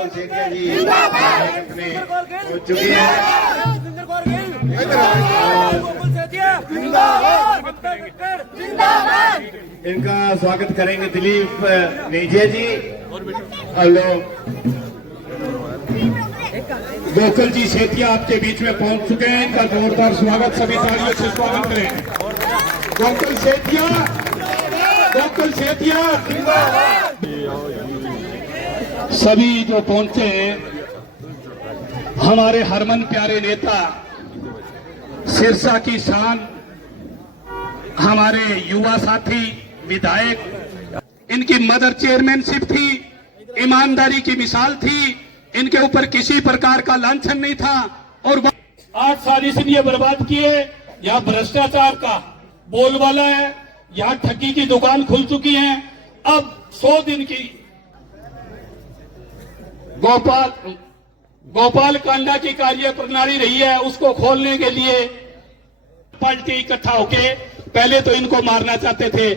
गोकुल सेठिया जी अपने पहुंच चुकी है। इनका स्वागत करेंगे दिलीप नेजिया जी। हेलो गोकुल जी सेठिया आपके बीच में पहुंच चुके हैं। इनका जोरदार स्वागत, सभी तालियों से स्वागत करें। गोकुल सेठिया, गोकुल सेठिया सभी जो पहुंचे हैं, हमारे हरमन प्यारे नेता सिरसा की शान, हमारे युवा साथी विधायक, इनकी मदर चेयरमैनशिप थी, ईमानदारी की मिसाल थी, इनके ऊपर किसी प्रकार का लांछन नहीं था। और 8 साल इसलिए बर्बाद किए, यहाँ भ्रष्टाचार का बोलबाला है, यहाँ ठगी की दुकान खुल चुकी है। अब 100 दिन की गोपाल कांडा की कार्य प्रणाली रही है, उसको खोलने के लिए पार्टी इकट्ठा होके पहले तो इनको मारना चाहते थे।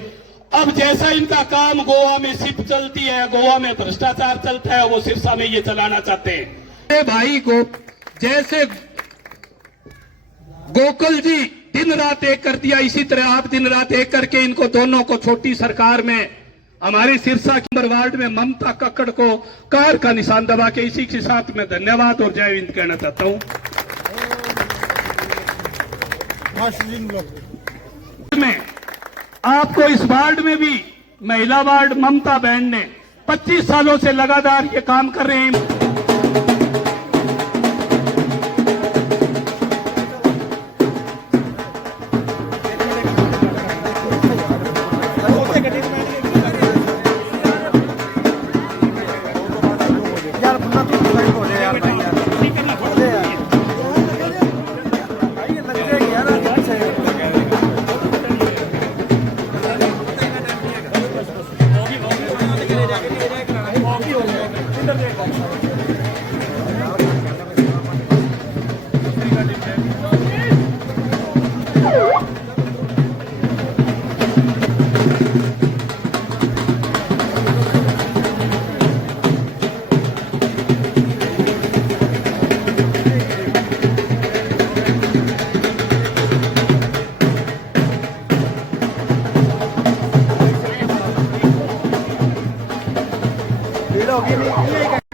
अब जैसा इनका काम गोवा में सिप चलती है, गोवा में भ्रष्टाचार चलता है, वो सिरसा में ये चलाना चाहते हैं। भाई जैसे गोकुल जी दिन रात एक कर दिया, इसी तरह आप दिन रात एक करके इनको दोनों को छोटी सरकार में, हमारे सिरसा के वार्ड में ममता कक्कड़ को कार का निशान दबा के, इसी के साथ मैं धन्यवाद और जय हिंद कहना चाहता हूं। में आपको इस वार्ड में भी महिला वार्ड ममता बहन ने 25 सालों से लगातार ये काम कर रहे हैं।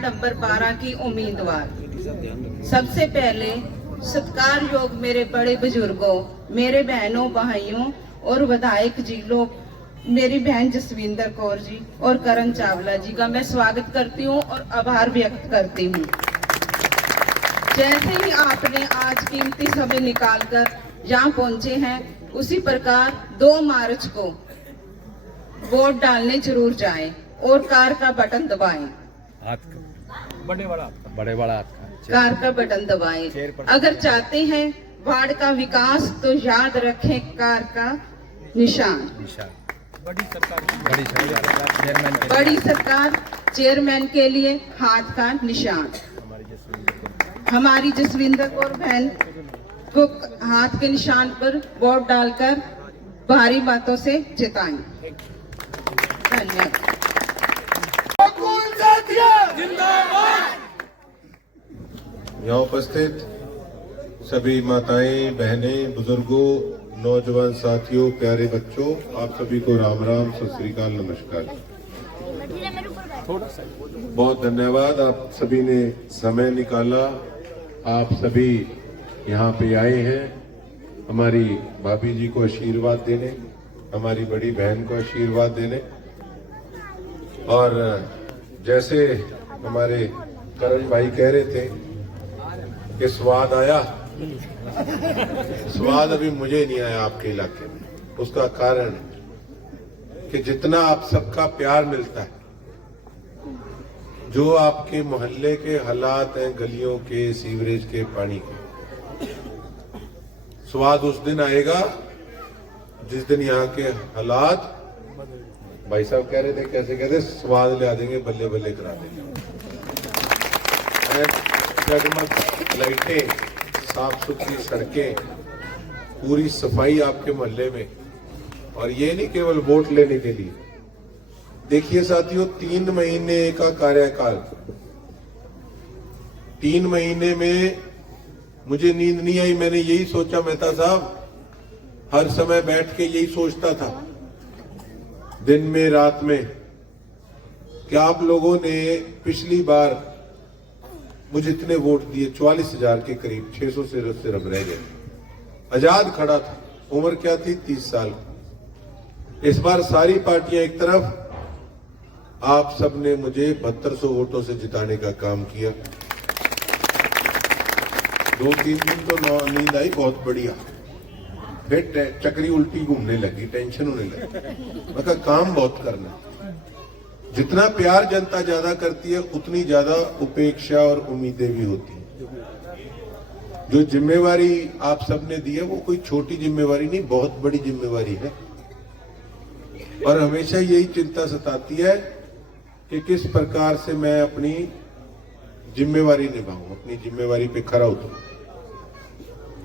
नंबर 12 की उम्मीदवार। सबसे पहले सत्कार योग मेरे बड़े बुजुर्गों, मेरे बहनों भाइयों और विधायक जी लोग, मेरी बहन जसविंदर कौर जी और करण चावला जी का मैं स्वागत करती हूं और आभार व्यक्त करती हूं। जैसे ही आपने आज कीमती समय निकालकर यहाँ पहुंचे हैं, उसी प्रकार 2 मार्च को वोट डालने जरूर जाएं और कार का बटन दबाएं। हाथ का बड़े बड़ा हाथ का कार का बटन दबाएं। अगर चाहते हैं वार्ड का विकास तो याद रखें कार का निशान। बड़ी सरकार चेयरमैन के लिए हाथ का निशान। हमारी जसविंदर कौर बहन को हाथ के निशान पर वोट डालकर भारी बातों से जिताएं। धन्यवाद। यहाँ उपस्थित सभी माताएं, बहनें, बुजुर्गों, नौजवान साथियों, प्यारे बच्चों, आप सभी को राम राम, सत श्री अकाल, नमस्कार। बहुत धन्यवाद, आप सभी ने समय निकाला, आप सभी यहाँ पे आए हैं हमारी भाभी जी को आशीर्वाद देने, हमारी बड़ी बहन को आशीर्वाद देने। और जैसे हमारे करण भाई कह रहे थे कि स्वाद आया, स्वाद अभी मुझे नहीं आया आपके इलाके में। उसका कारण कि जितना आप सबका प्यार मिलता है, जो आपके मोहल्ले के हालात हैं, गलियों के, सीवरेज के, पानी के, स्वाद उस दिन आएगा जिस दिन यहाँ के हालात, भाई साहब कह रहे थे, कैसे कहते, स्वाद ले आ देंगे, बल्ले बल्ले करा देंगे। जगमग लाइटें, साफ सुथरी सड़कें, पूरी सफाई आपके मोहल्ले में, और ये नहीं केवल वोट लेने के लिए। देखिए साथियों, 3 महीने का कार्यकाल 3 महीने में मुझे नींद नहीं आई। मैंने यही सोचा, मेहता साहब, हर समय बैठ के यही सोचता था, दिन में रात में, कि आप लोगों ने पिछली बार मुझे इतने वोट दिए, 44,000 के करीब, 600 से सिर्फ रह गए। आजाद खड़ा था, उम्र क्या थी, 30 साल। इस बार सारी पार्टियां एक तरफ, आप सबने मुझे 7200 वोटों से जिताने का काम किया। 2-3 दिन तो नींद आई बहुत बढ़िया, फिर चक्री उल्टी घूमने लगी, टेंशन होने लगी। मैं कहा काम बहुत करना। जितना प्यार जनता ज्यादा करती है उतनी ज्यादा उपेक्षा और उम्मीदें भी होती हैं। जो जिम्मेवारी आप सबने दी है वो कोई छोटी जिम्मेवारी नहीं, बहुत बड़ी जिम्मेवारी है। और हमेशा यही चिंता सताती है कि किस प्रकार से मैं अपनी जिम्मेवारी निभाऊं, अपनी जिम्मेवारी पे खरा उतरूं।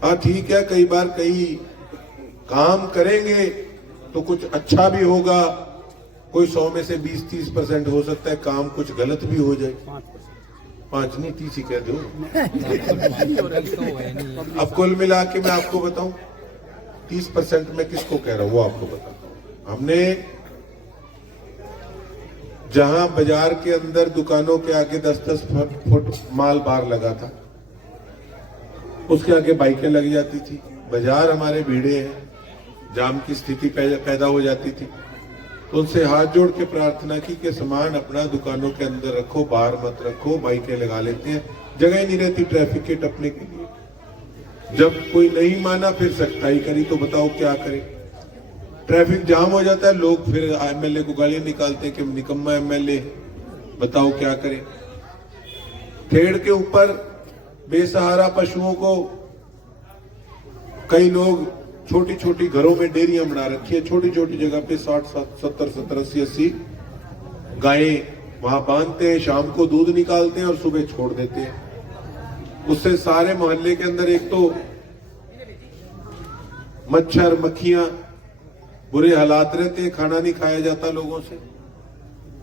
हाँ ठीक है, कई बार कई काम करेंगे तो कुछ अच्छा भी होगा, कोई 100 में से 20-30% हो सकता है काम कुछ गलत भी हो जाए। 5 नहीं 30 ही कह दो। अब कुल मिला के मैं आपको बताऊं, 30% में किसको कह रहा हूं वो आपको बताता हूं। हमने जहां बाजार के अंदर दुकानों के आगे 10-10 फुट माल बार लगा था, उसके आगे बाइकें लग जाती थी। बाजार हमारे भीड़े हैं, जाम की स्थिति पैदा हो जाती थी। तो उनसे हाथ जोड़ के प्रार्थना की कि सामान अपना दुकानों के अंदर रखो, बाहर मत रखो, बाइकें लगा लेते हैं, जगह ही नहीं रहती ट्रैफिक के टपने के लिए। जब कोई नहीं माना फिर सख्ताई करी, तो बताओ क्या करें। ट्रैफिक जाम हो जाता है, लोग फिर एमएलए को गालियां निकालते हैं कि निकम्मा एमएलए, बताओ क्या करें। खेड़ के ऊपर बेसहारा पशुओं को कई लोग छोटी छोटी घरों में डेयरियां बना रखी है, छोटी छोटी जगह पे 60, 70, 70, 80 गायें वहां बांधते हैं, शाम को दूध निकालते हैं और सुबह छोड़ देते हैं। उससे सारे मोहल्ले के अंदर एक तो मच्छर मक्खियां बुरे हालात रहते हैं, खाना नहीं खाया जाता लोगों से,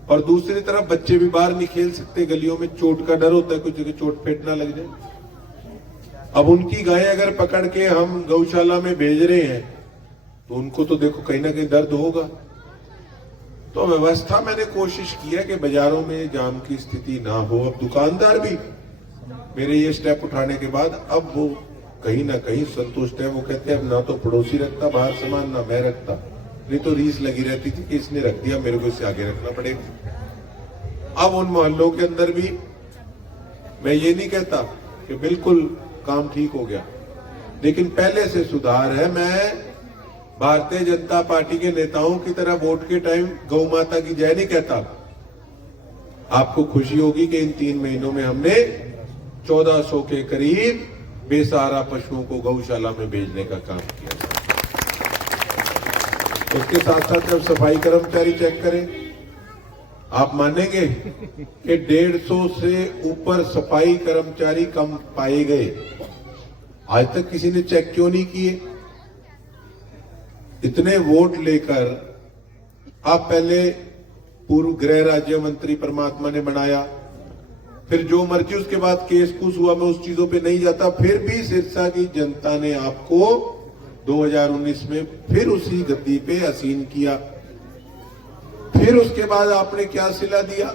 और दूसरी तरफ बच्चे भी बाहर नहीं खेल सकते, गलियों में चोट का डर होता है, कुछ जगह चोट पेट ना लग जाए। अब उनकी गायें अगर पकड़ के हम गौशाला में भेज रहे हैं तो उनको तो देखो कहीं ना कहीं दर्द होगा। तो व्यवस्था मैंने कोशिश की है कि बाजारों में जाम की स्थिति ना हो। अब दुकानदार भी मेरे ये स्टेप उठाने के बाद अब वो कहीं ना कहीं संतुष्ट है। वो कहते हैं अब ना तो पड़ोसी रखता बाहर सामान, ना मैं रखता, नहीं तो रीस लगी रहती थी कि इसने रख दिया, मेरे को इससे आगे रखना पड़ेगा। अब उन मोहल्लों के अंदर भी मैं ये नहीं कहता कि बिल्कुल काम ठीक हो गया, लेकिन पहले से सुधार है। मैं भारतीय जनता पार्टी के नेताओं की तरह वोट के टाइम गौ माता की जय नहीं कहता। आपको खुशी होगी कि इन 3 महीनों में हमने 1400 के करीब बेसहारा पशुओं को गौशाला में भेजने का काम किया। उसके साथ साथ जब सफाई कर्मचारी चेक करें, आप मानेंगे कि 150 से ऊपर सफाई कर्मचारी कम पाए गए। आज तक किसी ने चेक क्यों नहीं किए? इतने वोट लेकर आप पहले पूर्व गृह राज्य मंत्री परमात्मा ने बनाया, फिर जो मर्जी उसके बाद केस कुछ हुआ, मैं उस चीजों पे नहीं जाता। फिर भी सिरसा की जनता ने आपको 2019 में फिर उसी गद्दी पे आसीन किया। फिर उसके बाद आपने क्या सिला दिया?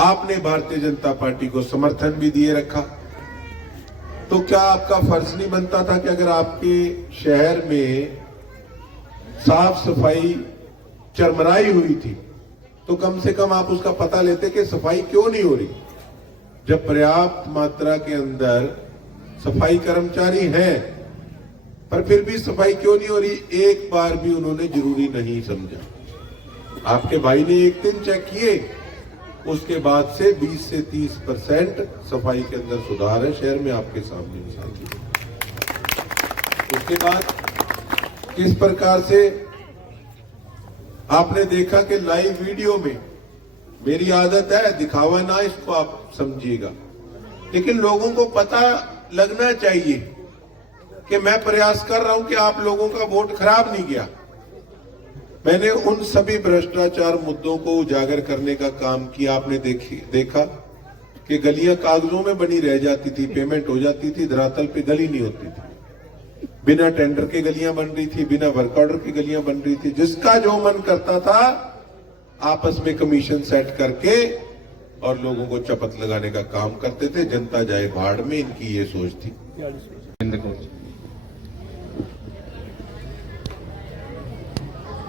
आपने भारतीय जनता पार्टी को समर्थन भी दिए रखा। तो क्या आपका फर्ज नहीं बनता था कि अगर आपके शहर में साफ सफाई चरमराई हुई थी तो कम से कम आप उसका पता लेते कि सफाई क्यों नहीं हो रही? जब पर्याप्त मात्रा के अंदर सफाई कर्मचारी हैं पर फिर भी सफाई क्यों नहीं हो रही, एक बार भी उन्होंने जरूरी नहीं समझा। आपके भाई ने एक दिन चेक किए, उसके बाद से 20 से 30% सफाई के अंदर सुधार है शहर में, आपके सामने मिसाल दी। उसके बाद किस प्रकार से आपने देखा कि लाइव वीडियो में, मेरी आदत है दिखावा ना इसको आप समझिएगा, लेकिन लोगों को पता लगना चाहिए कि मैं प्रयास कर रहा हूं कि आप लोगों का वोट खराब नहीं गया। मैंने उन सभी भ्रष्टाचार मुद्दों को उजागर करने का काम किया। आपने देखा कि गलियां कागजों में बनी रह जाती थी, पेमेंट हो जाती थी, धरातल पे गली नहीं होती थी। बिना टेंडर के गलियां बन रही थी, बिना वर्क ऑर्डर की गलियां बन रही थी। जिसका जो मन करता था आपस में कमीशन सेट करके और लोगों को चपत लगाने का काम करते थे। जनता जाए भाड़ में, इनकी ये सोच थी।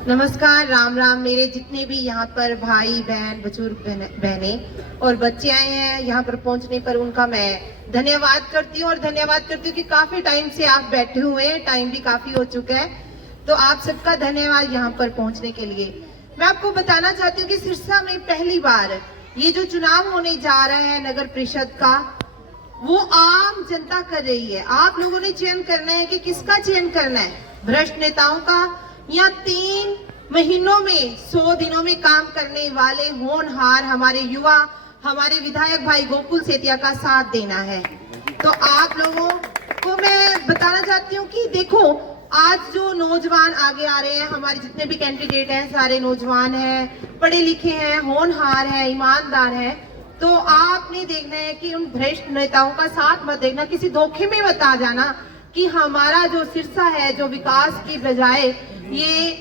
नमस्कार, राम राम। मेरे जितने भी यहाँ पर भाई बहन, बुजुर्ग बहने और बच्चे आए हैं, यहाँ पर पहुँचने पर उनका मैं धन्यवाद करती हूँ। और धन्यवाद करती हूँ कि काफी टाइम से आप बैठे हुए हैं, टाइम भी काफी हो चुका है, तो आप सबका धन्यवाद यहाँ पर पहुँचने के लिए। मैं आपको बताना चाहती हूँ कि सिरसा में पहली बार ये जो चुनाव होने जा रहा है नगर परिषद का, वो आम जनता कर रही है। आप लोगों ने चयन करना है कि किसका चयन करना है, भ्रष्ट नेताओं का या 3 महीनों में 100 दिनों में काम करने वाले होनहार हमारे युवा, हमारे विधायक भाई गोकुल सेतिया का साथ देना है। तो आप लोगों को मैं बताना चाहती हूँ कि देखो, आज जो नौजवान आगे आ रहे हैं, हमारे जितने भी कैंडिडेट हैं सारे नौजवान हैं, पढ़े लिखे हैं, होनहार हैं, ईमानदार हैं। तो आपने देखना है कि उन भ्रष्ट नेताओं का साथ मत देखना, किसी धोखे में मत आ जाना कि हमारा जो सिरसा है, जो विकास की बजाय ये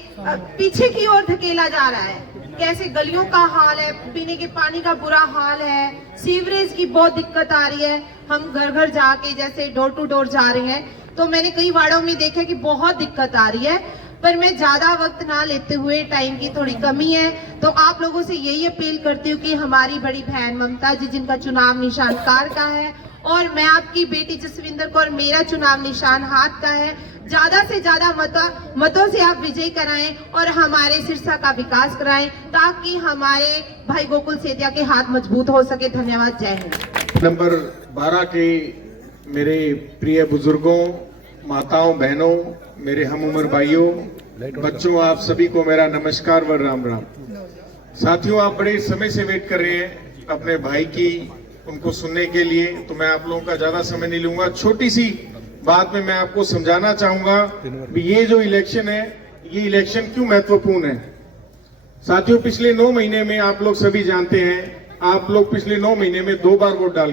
पीछे की ओर धकेला जा रहा है। कैसे गलियों का हाल है, पीने के पानी का बुरा हाल है, सीवरेज की बहुत दिक्कत आ रही है। हम घर घर जाके जैसे डोर टू डोर जा रहे हैं, तो मैंने कई वार्डों में देखा कि बहुत दिक्कत आ रही है। पर मैं ज्यादा वक्त ना लेते हुए, टाइम की थोड़ी कमी है, तो आप लोगों से यही अपील करती हूँ कि हमारी बड़ी बहन ममता जी, जिनका चुनाव निशान कार का है, और मैं आपकी बेटी जसविंदर कौर, मेरा चुनाव निशान हाथ का है, ज्यादा से ज्यादा मतों से आप विजय कराएं और हमारे सिरसा का विकास कराएं, ताकि हमारे भाई गोकुल सेतिया के हाथ मजबूत हो सके। धन्यवाद। जय हिंद। नंबर 12 के मेरे प्रिय बुजुर्गों, माताओं, बहनों, मेरे हम उम्र भाइयों, बच्चों, आप सभी को मेरा नमस्कार व राम राम। साथियों, आप बड़े समय से वेट कर रहे हैं अपने भाई की, उनको सुनने के लिए, तो मैं आप लोगों का ज्यादा समय नहीं लूंगा। छोटी सी बात में मैं आपको समझाना चाहूंगा कि ये जो इलेक्शन है, ये इलेक्शन क्यों महत्वपूर्ण है। साथियों, पिछले 9 महीने में आप लोग सभी जानते हैं, आप लोग पिछले 9 महीने में 2 बार वोट डाल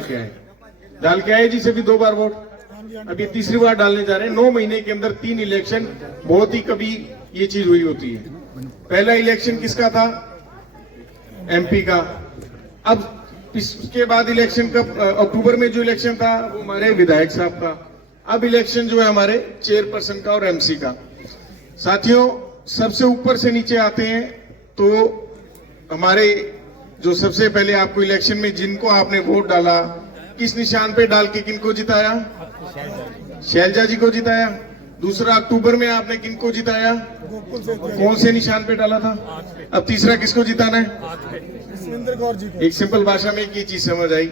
के आए जी, सभी 2 बार वोट। अभी तीसरी बार डालने जा रहे हैं। 9 महीने के अंदर 3 इलेक्शन, बहुत ही कभी ये चीज हुई होती है। पहला इलेक्शन किसका था? एमपी का। अब इसके बाद इलेक्शन का अक्टूबर में जो इलेक्शन था वो हमारे विधायक साहब का। अब इलेक्शन जो है हमारे चेयरपर्सन का और एमसी का। साथियों, सबसे ऊपर से नीचे आते हैं तो हमारे जो सबसे पहले आपको इलेक्शन में जिनको आपने वोट डाला, किस निशान पे डाल के किनको जिताया? शैलजा जी को जिताया। दूसरा, अक्टूबर में आपने किनको जिताया? कौन से निशान पे डाला था? अब तीसरा किसको जिताना है? एक सिंपल भाषा में एक ही चीज समझ आई,